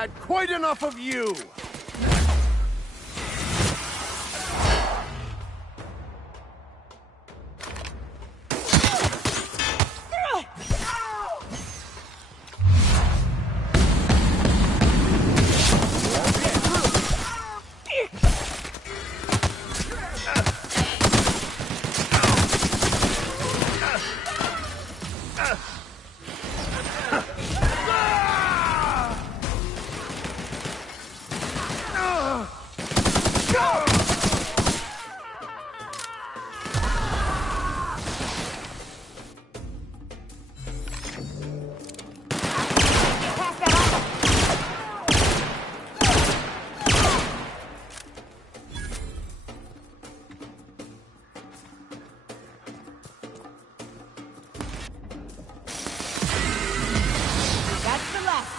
had quite enough of you!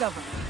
Of them.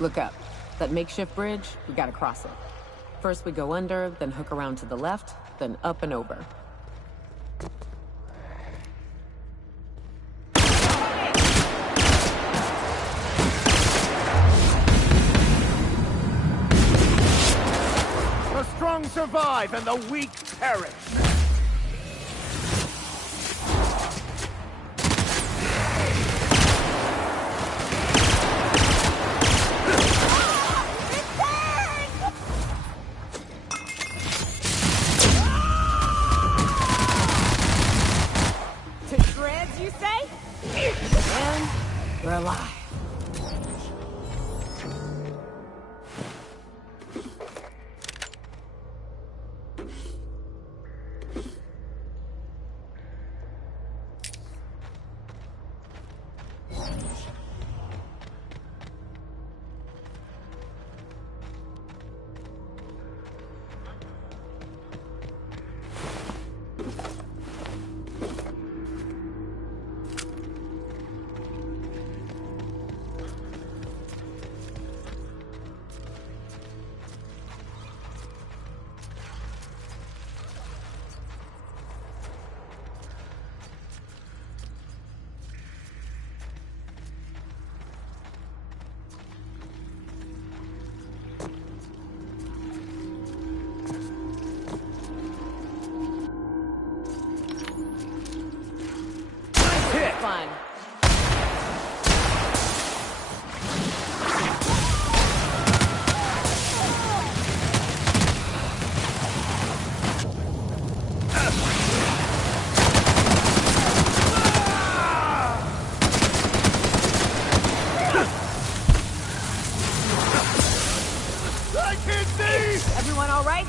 Look up. That makeshift bridge, we gotta cross it. First we go under, then hook around to the left, then up and over. The strong survive and the weak perish. We're alive. Everyone all right?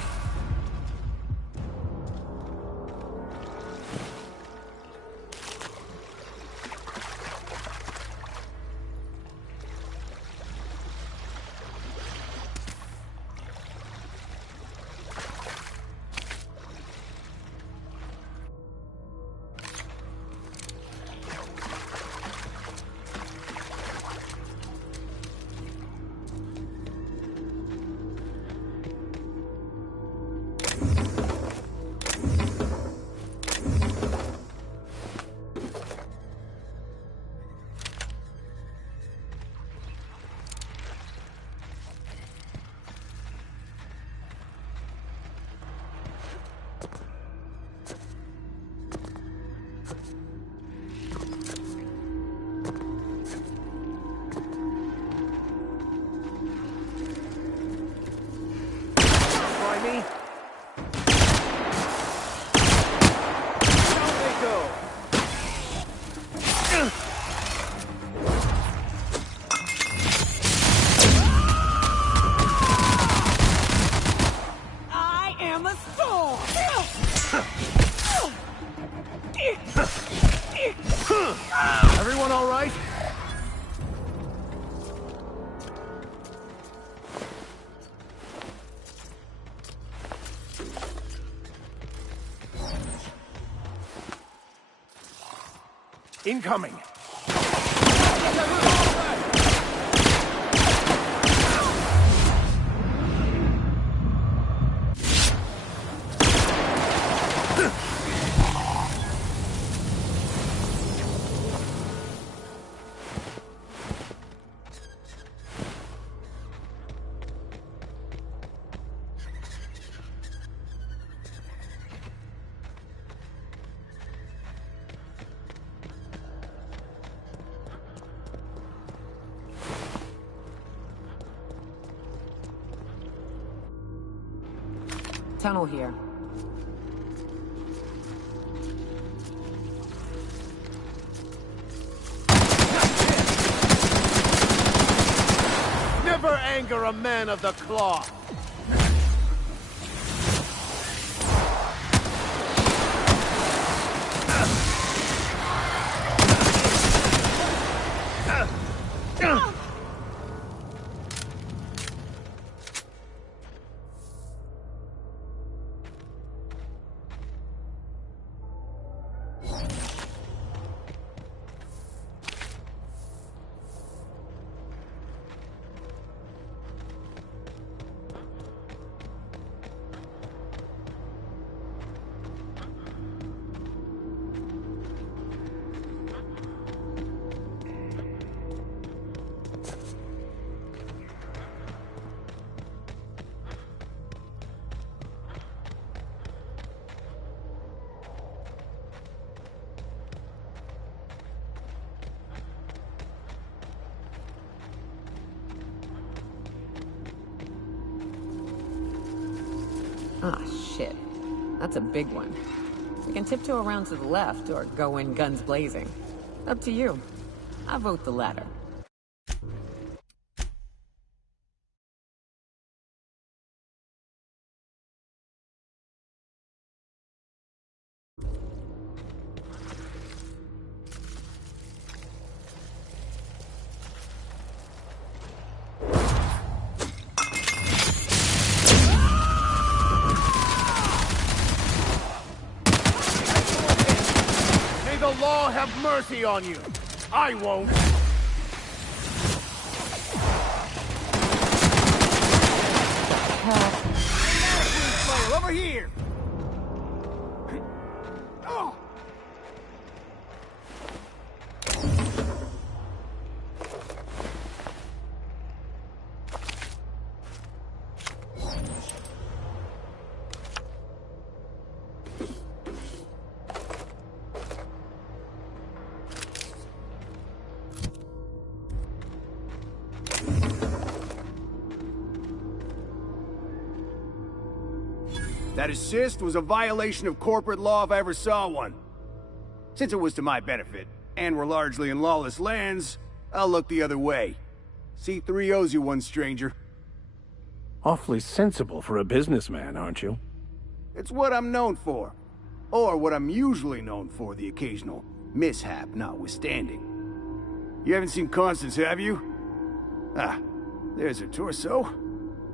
Try me. Down they go. I am a storm! Everyone all right? Incoming. Tunnel here. Never anger a man of the cloth. Ah, shit. That's a big one. We can tiptoe around to the left or go in guns blazing. Up to you. I vote the latter. May the law have mercy on you. I won't. Over here. Oh. That assist was a violation of corporate law if I ever saw one. Since it was to my benefit, and we're largely in lawless lands, I'll look the other way. C3 owes you one, stranger. Awfully sensible for a businessman, aren't you? It's what I'm known for. Or what I'm usually known for, the occasional mishap notwithstanding. You haven't seen Constance, have you? Ah, there's her torso.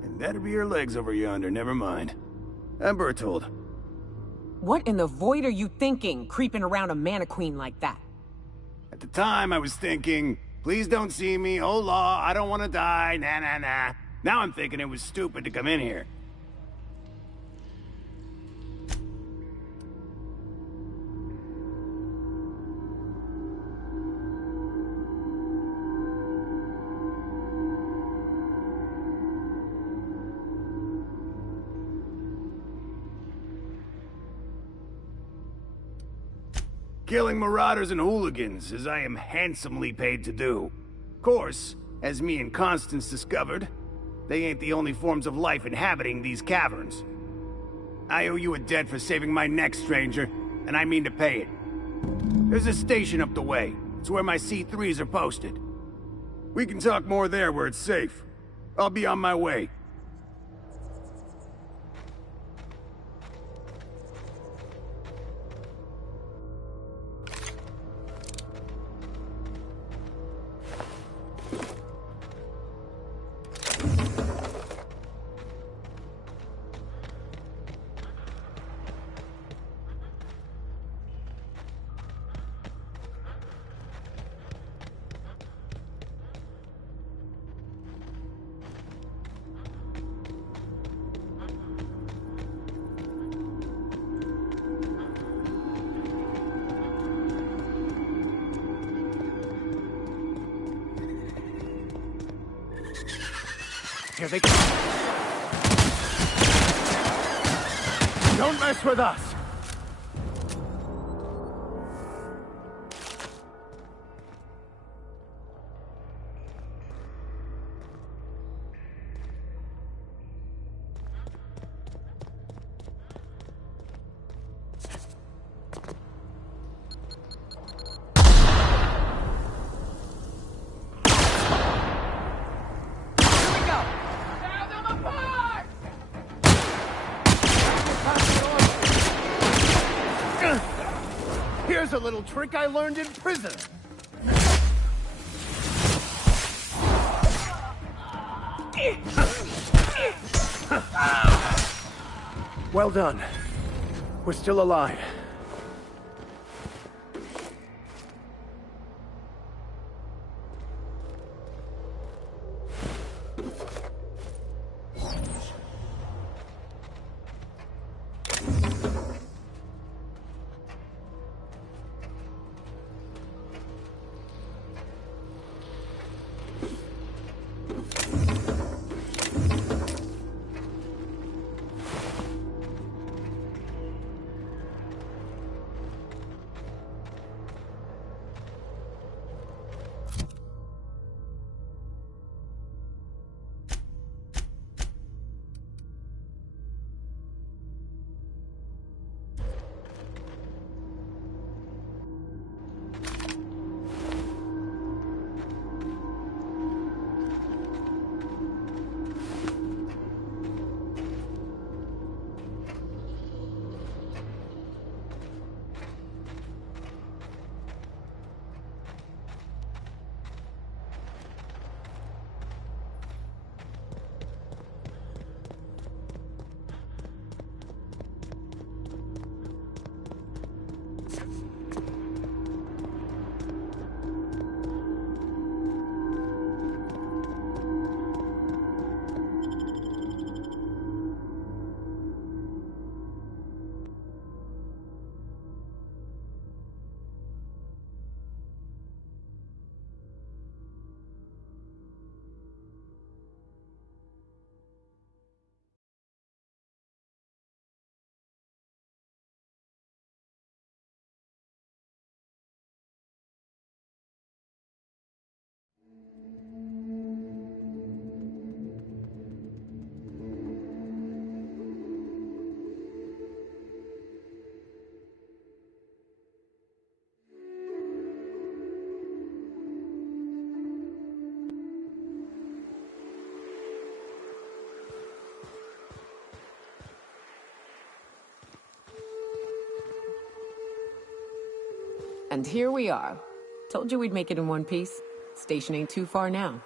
And that'll be her legs over yonder, never mind. I'm Bertold. What in the void are you thinking, creeping around a mannequin like that? At the time, I was thinking, please don't see me, oh law, I don't want to die, nah nah nah. Now I'm thinking it was stupid to come in here. Killing marauders and hooligans, as I am handsomely paid to do. Of course, as me and Constance discovered, they ain't the only forms of life inhabiting these caverns. I owe you a debt for saving my neck, stranger, and I mean to pay it. There's a station up the way. It's where my C3s are posted. We can talk more there where it's safe. I'll be on my way. Here they come. Don't mess with us! Here's a little trick I learned in prison. Well done. We're still alive. And here we are. Told you we'd make it in one piece. Station ain't too far now.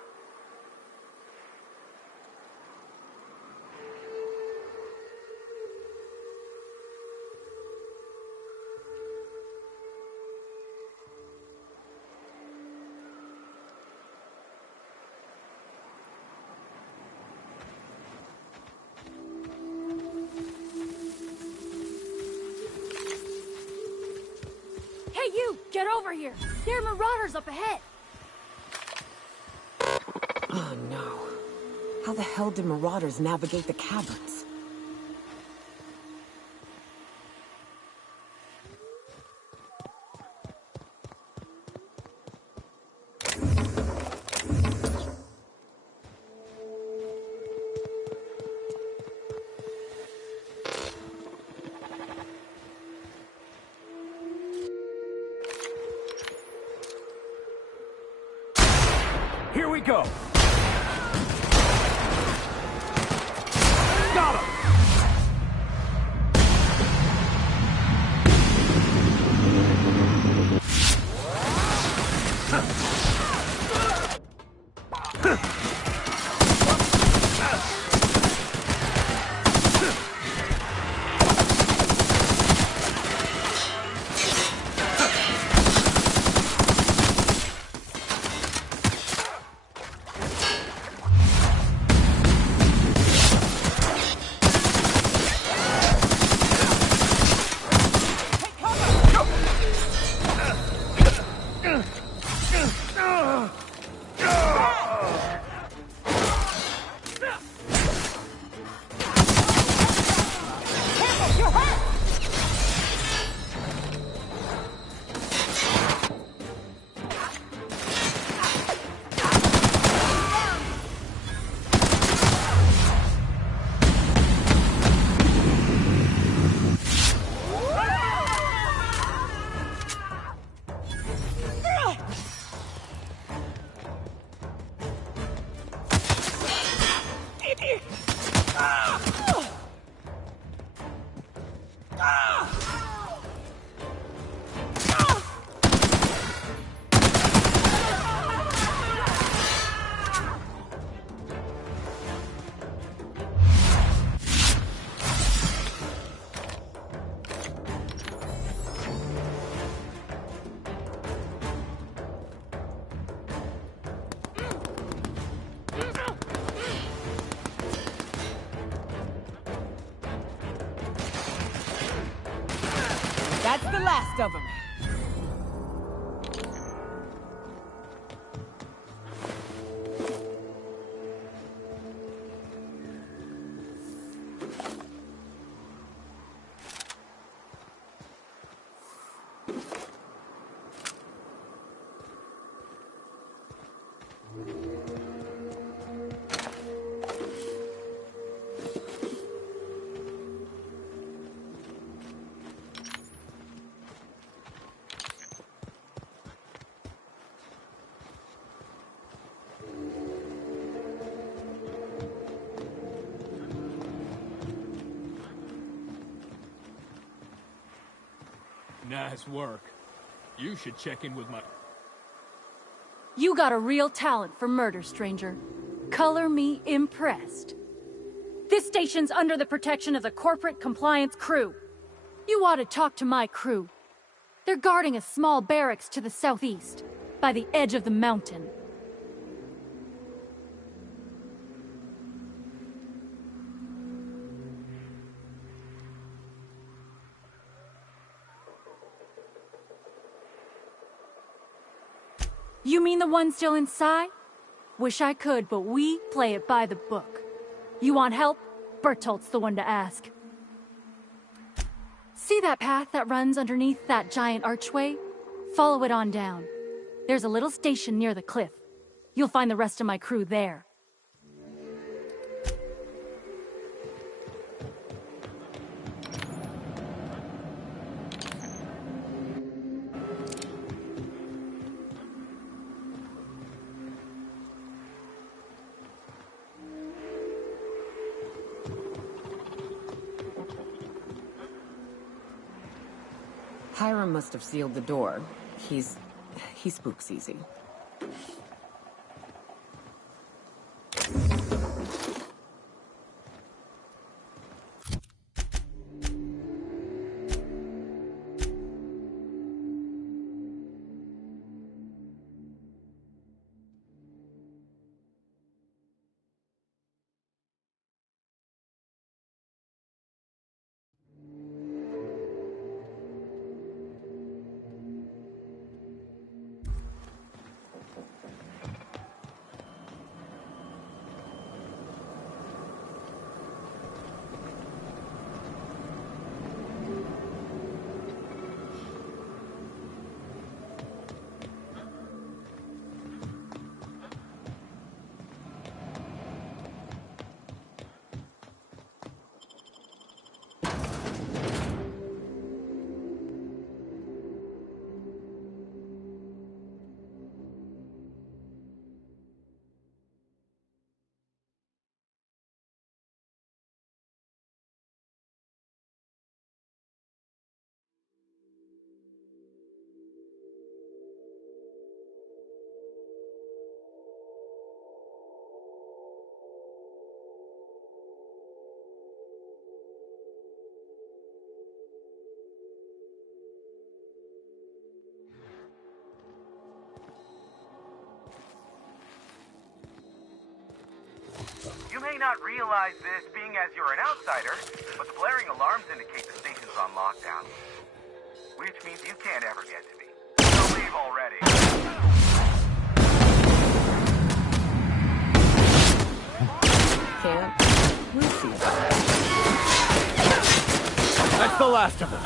Hey, you! Get over here! There are marauders up ahead! Oh no. How the hell did marauders navigate the caverns? Here we go! Got him! That's the last of them. Nice work. You should check in with my... You got a real talent for murder, stranger. Color me impressed. This station's under the protection of the Corporate Compliance Crew. You ought to talk to my crew. They're guarding a small barracks to the southeast, by the edge of the mountain. You mean the one still inside? Wish I could, but we play it by the book. You want help? Bertolt's the one to ask. See that path that runs underneath that giant archway? Follow it on down. There's a little station near the cliff. You'll find the rest of my crew there. Hiram must have sealed the door. He spooks easy. You may not realize this, being as you're an outsider, but the blaring alarms indicate the station's on lockdown. Which means you can't ever get to me. So leave already. Can't? We'll see. That's the last of them.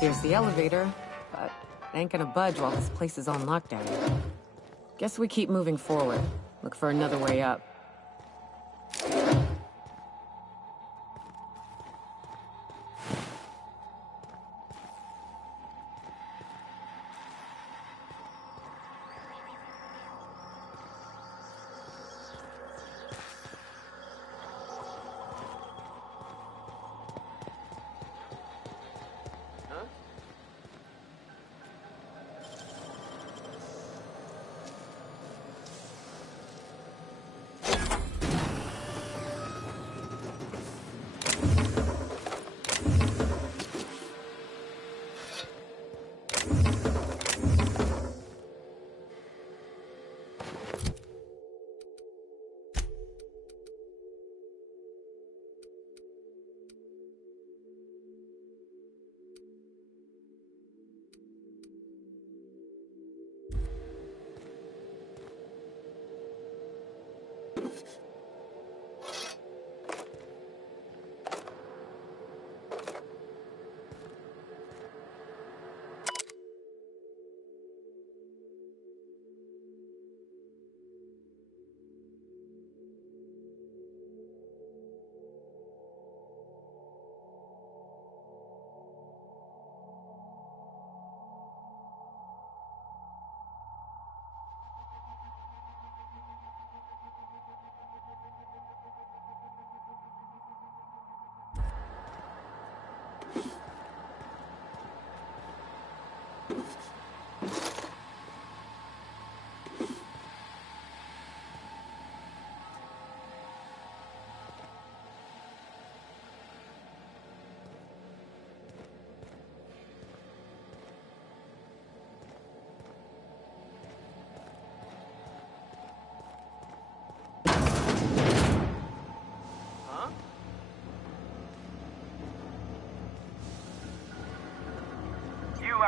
Here's the elevator, but it ain't gonna budge while this place is on lockdown. Guess we keep moving forward. Look for another way up.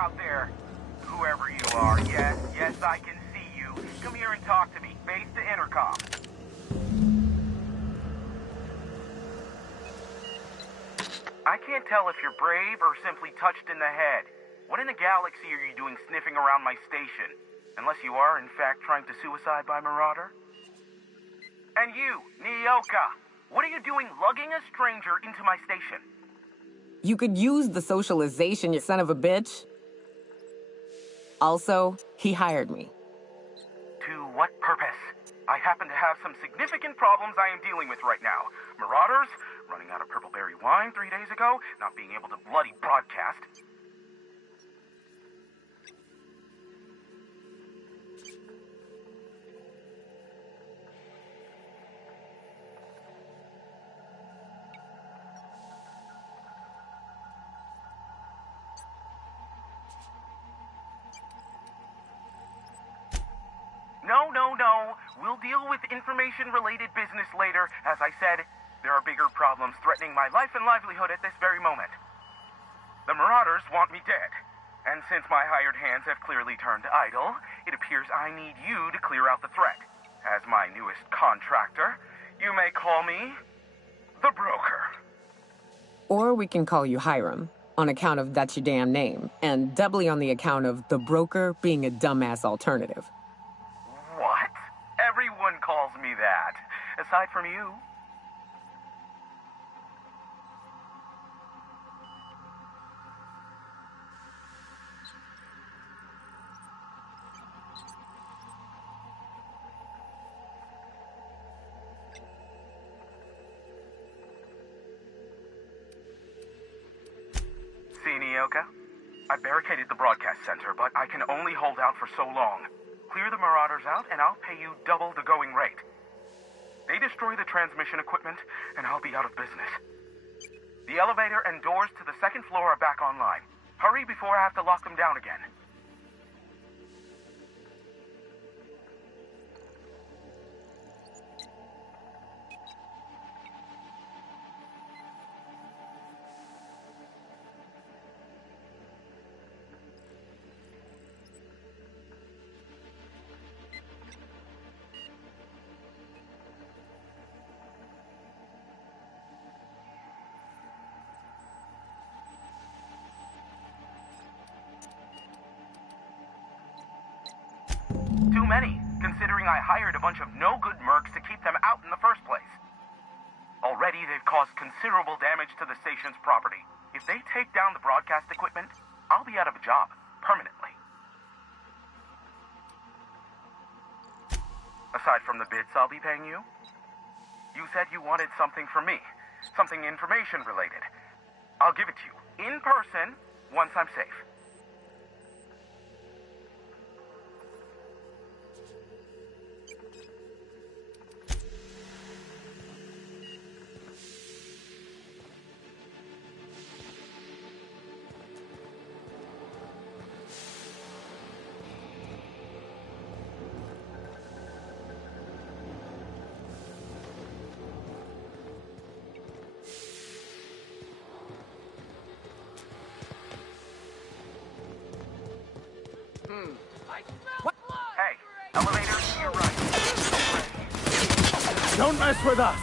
out there? Whoever you are, yes, I can see you. Come here and talk to me. Face to intercom. I can't tell if you're brave or simply touched in the head. What in the galaxy are you doing sniffing around my station? Unless you are, in fact, trying to suicide by Marauder? And you, Nyoka, what are you doing lugging a stranger into my station? You could use the socialization, you son of a bitch. Also, he hired me. To what purpose? I happen to have some significant problems I am dealing with right now. Marauders, running out of purple berry wine 3 days ago, not being able to bloody broadcast. No. We'll deal with information-related business later. As I said, there are bigger problems threatening my life and livelihood at this very moment. The Marauders want me dead. And since my hired hands have clearly turned idle, it appears I need you to clear out the threat. As my newest contractor, you may call me the Broker. Or we can call you Hiram, on account of that's your damn name, and doubly on the account of the Broker being a dumbass alternative. What? Everyone calls me that. Aside from you. See, Nyoka? I barricaded the broadcast center, but I can only hold out for so long. Clear the Marauders out, and I'll pay you double the going rate. They destroy the transmission equipment, and I'll be out of business. The elevator and doors to the second floor are back online. Hurry before I have to lock them down again. Too many, considering I hired a bunch of no-good mercs to keep them out in the first place. Already, they've caused considerable damage to the station's property. If they take down the broadcast equipment, I'll be out of a job, permanently. Aside from the bits I'll be paying you, you said you wanted something from me, something information-related. I'll give it to you, in person, once I'm safe. Hey, elevator, you're right. Don't mess with us!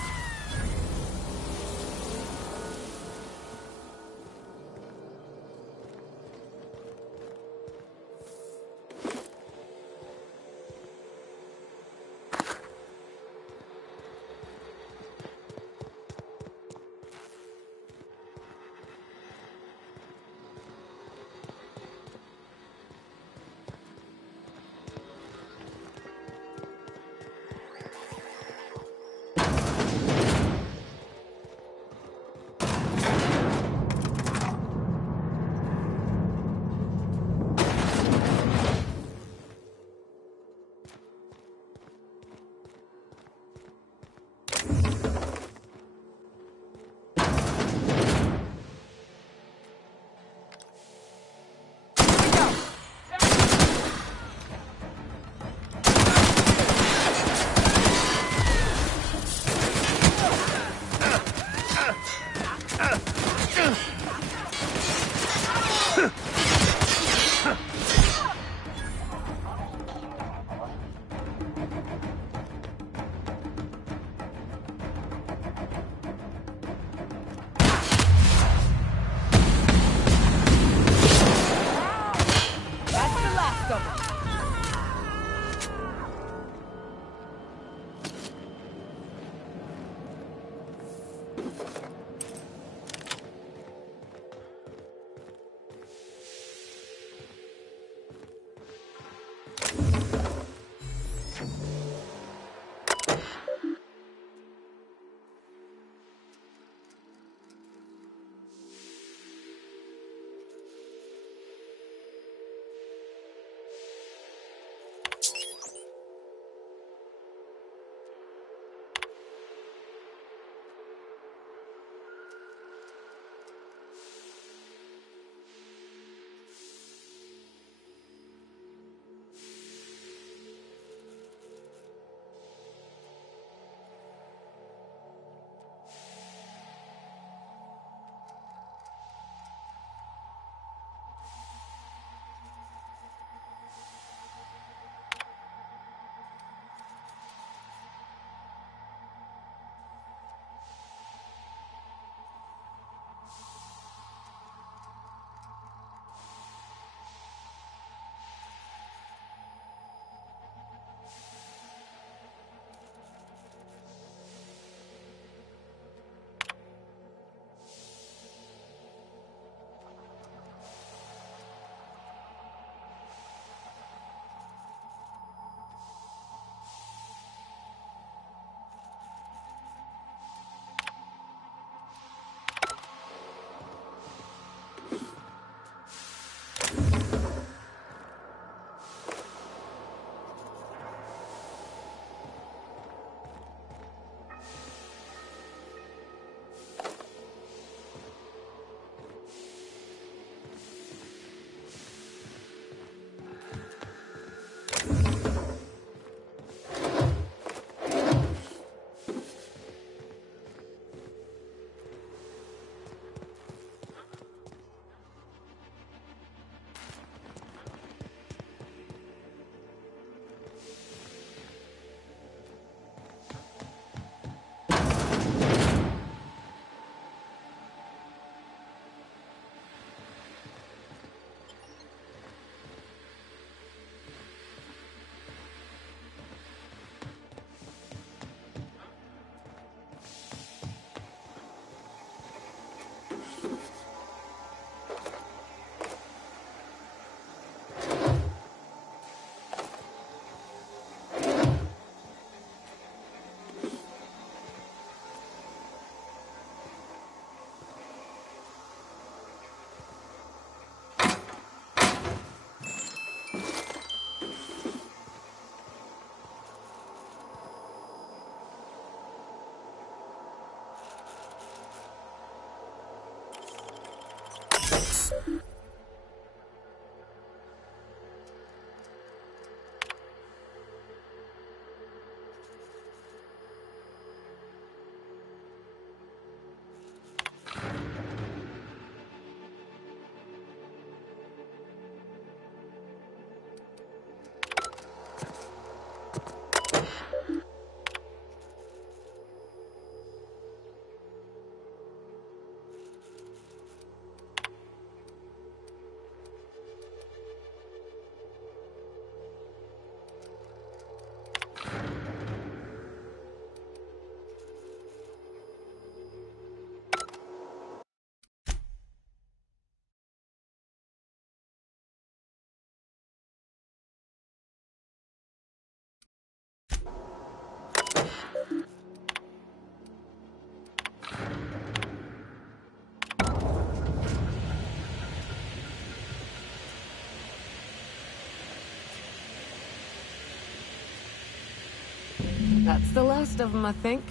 That's the last of them, I think.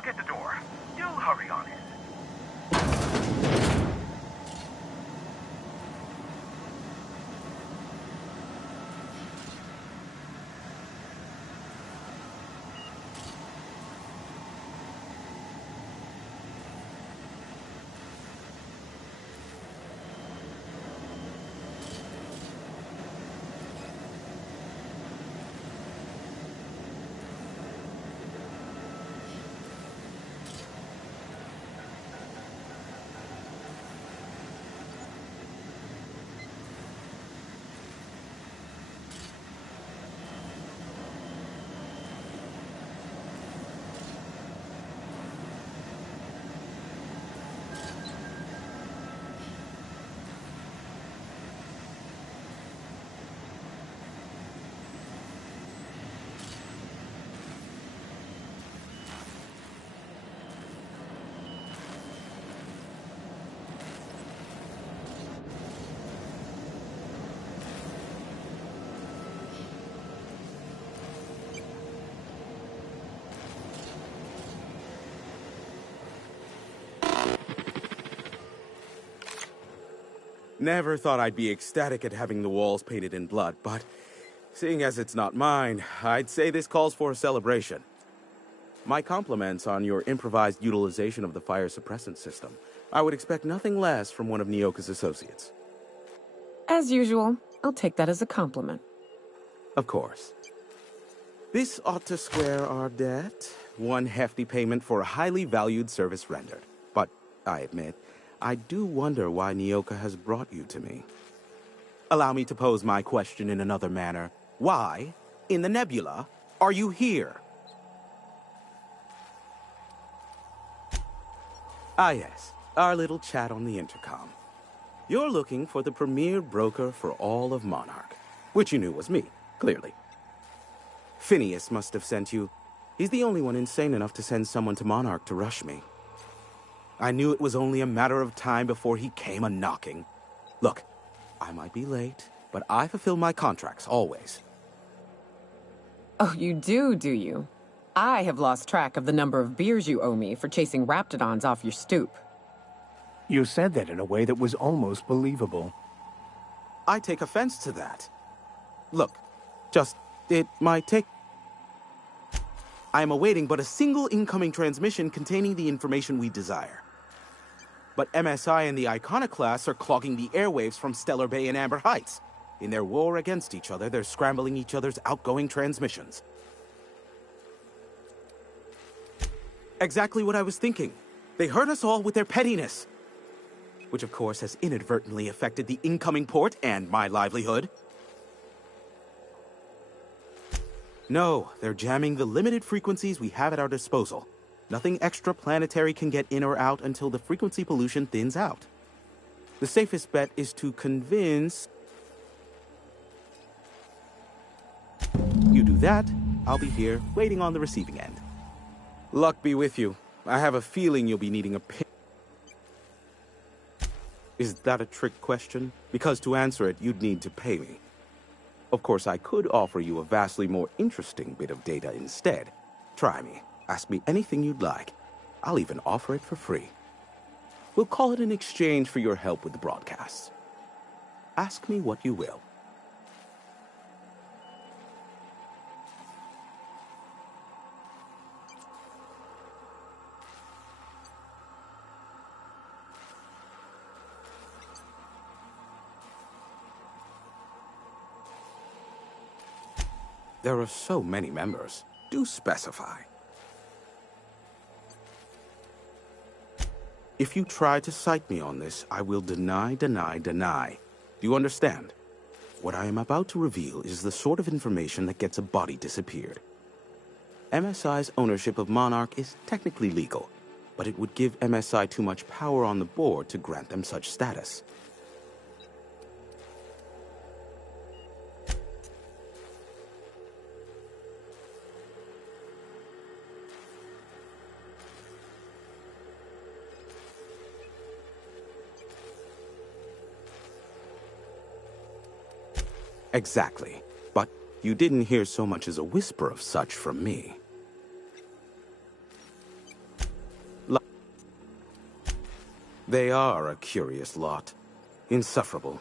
knock at the door. Do hurry on in. Never thought I'd be ecstatic at having the walls painted in blood, but seeing as it's not mine, I'd say this calls for a celebration. My compliments on your improvised utilization of the fire suppressant system. I would expect nothing less from one of Nyoka's associates. As usual, I'll take that as a compliment. Of course. This ought to square our debt. One hefty payment for a highly valued service rendered. But, I admit, I do wonder why Nyoka has brought you to me. Allow me to pose my question in another manner. Why, in the nebula, are you here? Ah yes, our little chat on the intercom. You're looking for the premier broker for all of Monarch, which you knew was me, clearly. Phineas must have sent you. He's the only one insane enough to send someone to Monarch to rush me. I knew it was only a matter of time before he came a-knocking. Look, I might be late, but I fulfill my contracts, always. Oh, you do you? I have lost track of the number of beers you owe me for chasing Raptidons off your stoop. You said that in a way that was almost believable. I take offense to that. Look, it might take... I am awaiting but a single incoming transmission containing the information we desire. But MSI and the Iconoclasts are clogging the airwaves from Stellar Bay and Amber Heights. In their war against each other, they're scrambling each other's outgoing transmissions. Exactly what I was thinking. They hurt us all with their pettiness. Which of course has inadvertently affected the incoming port and my livelihood. No, they're jamming the limited frequencies we have at our disposal. Nothing extraplanetary can get in or out until the frequency pollution thins out. The safest bet is to convince... You do that, I'll be here, waiting on the receiving end. Luck be with you. I have a feeling you'll be needing a pin. Is that a trick question? Because to answer it, you'd need to pay me. Of course, I could offer you a vastly more interesting bit of data instead. Try me. Ask me anything you'd like. I'll even offer it for free. We'll call it an exchange for your help with the broadcasts. Ask me what you will. There are so many members. Do specify. If you try to cite me on this, I will deny. Do you understand? What I am about to reveal is the sort of information that gets a body disappeared. MSI's ownership of Monarch is technically legal, but it would give MSI too much power on the board to grant them such status. Exactly. But you didn't hear so much as a whisper of such from me. They are a curious lot. Insufferable.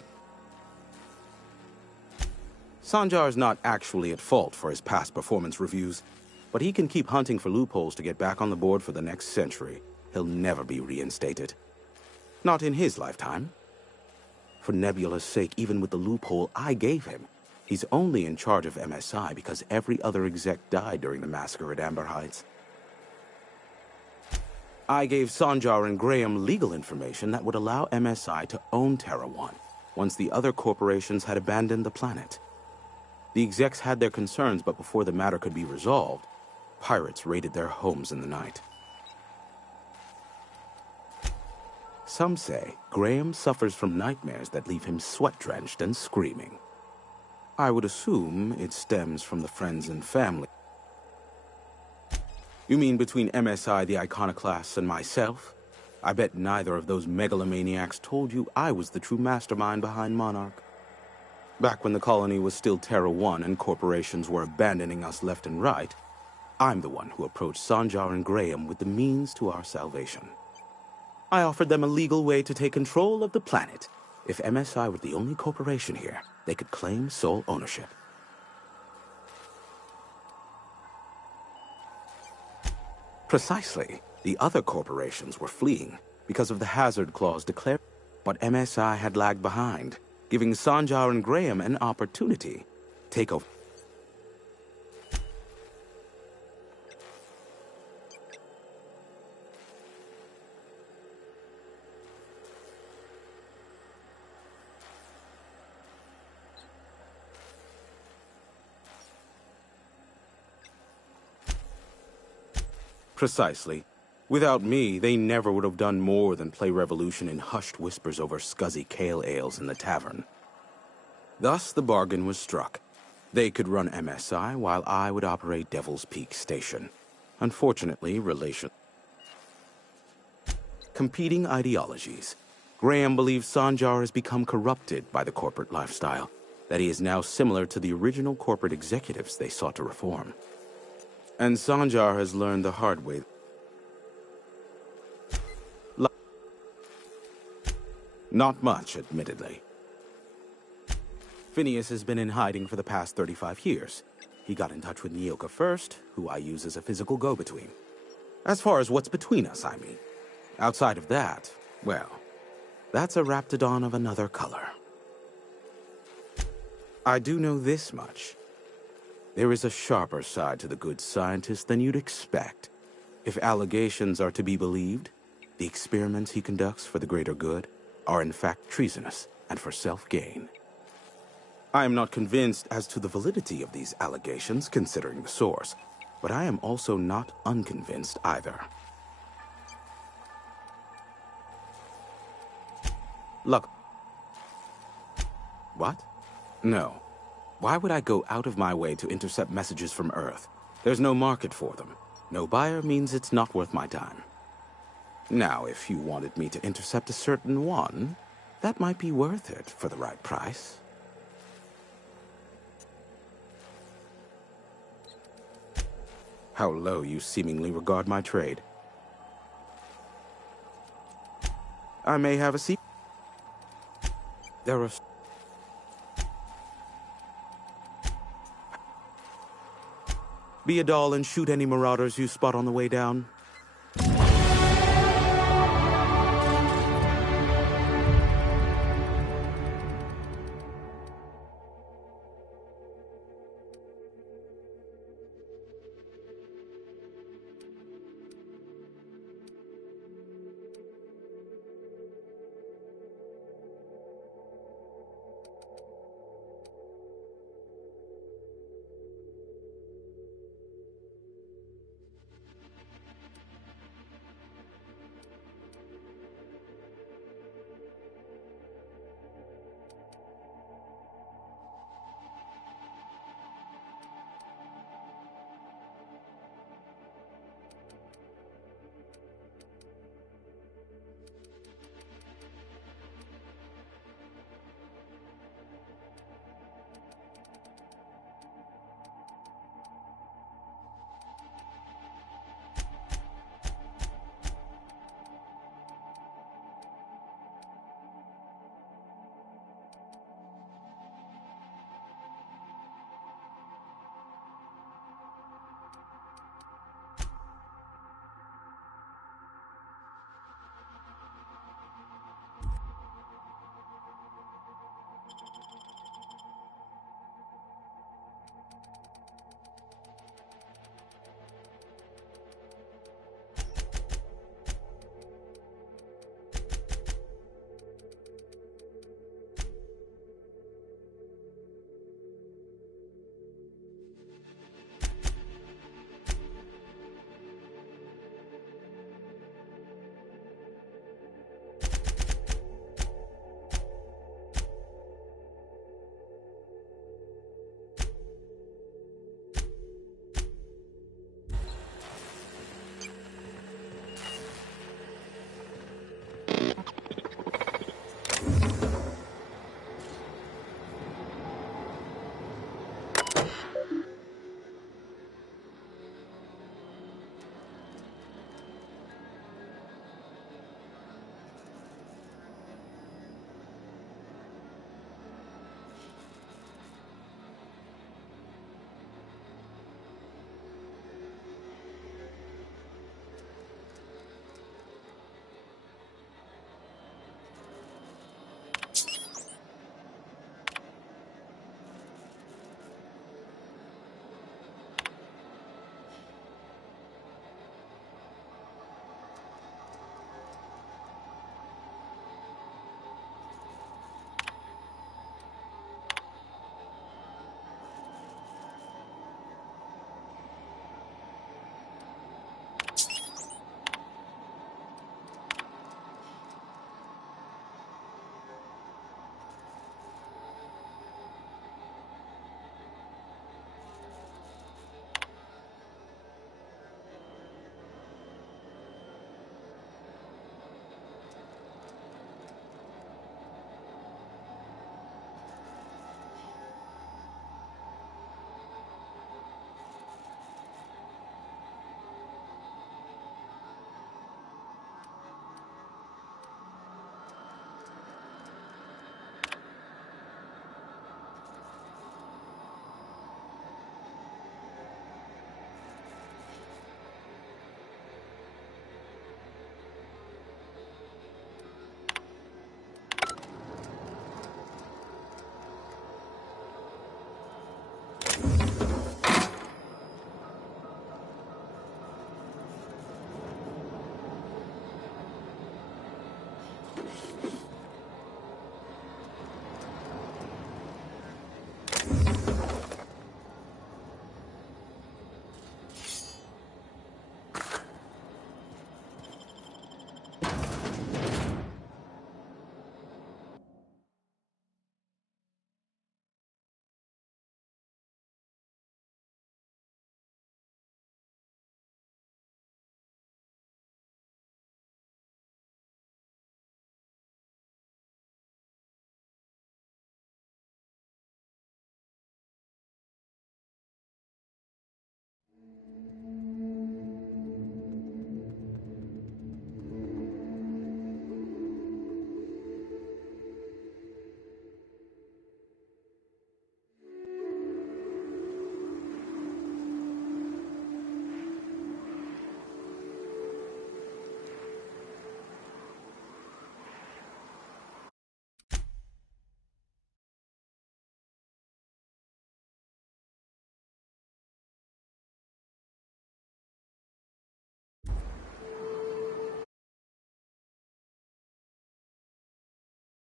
Sanjar's not actually at fault for his past performance reviews, but he can keep hunting for loopholes to get back on the board for the next century. He'll never be reinstated. Not in his lifetime. For Nebula's sake, even with the loophole I gave him, he's only in charge of MSI because every other exec died during the massacre at Amber Heights. I gave Sanjar and Graham legal information that would allow MSI to own Terra 1 once the other corporations had abandoned the planet. The execs had their concerns, but before the matter could be resolved, pirates raided their homes in the night. Some say Graham suffers from nightmares that leave him sweat-drenched and screaming. I would assume it stems from the friends and family. You mean between MSI, the Iconoclasts, and myself? I bet neither of those megalomaniacs told you I was the true mastermind behind Monarch. Back when the colony was still Terra 1 and corporations were abandoning us left and right, I'm the one who approached Sanjar and Graham with the means to our salvation. I offered them a legal way to take control of the planet. If MSI were the only corporation here, they could claim sole ownership. Precisely. The other corporations were fleeing because of the hazard clause declared, but MSI had lagged behind, giving Sanjar and Graham an opportunity to take over. Precisely. Without me, they never would have done more than play Revolution in hushed whispers over scuzzy kale ales in the tavern. Thus, the bargain was struck. They could run MSI while I would operate Devil's Peak Station. Unfortunately, competing ideologies. Graham believes Sanjar has become corrupted by the corporate lifestyle, that he is now similar to the original corporate executives they sought to reform. And Sanjar has learned the hard way. Not much, admittedly. Phineas has been in hiding for the past 35 years. He got in touch with Nyoka first, who I use as a physical go-between. As far as what's between us, I mean. Outside of that, well, that's a Raptidon of another color. I do know this much. There is a sharper side to the good scientist than you'd expect. If allegations are to be believed, the experiments he conducts for the greater good are in fact treasonous and for self-gain. I am not convinced as to the validity of these allegations, considering the source, but I am also not unconvinced either. Look. What? No. Why would I go out of my way to intercept messages from Earth? There's no market for them. No buyer means it's not worth my time. Now, if you wanted me to intercept a certain one, that might be worth it for the right price. How low you seemingly regard my trade. I may have a seat. There are... Be a doll and shoot any marauders you spot on the way down.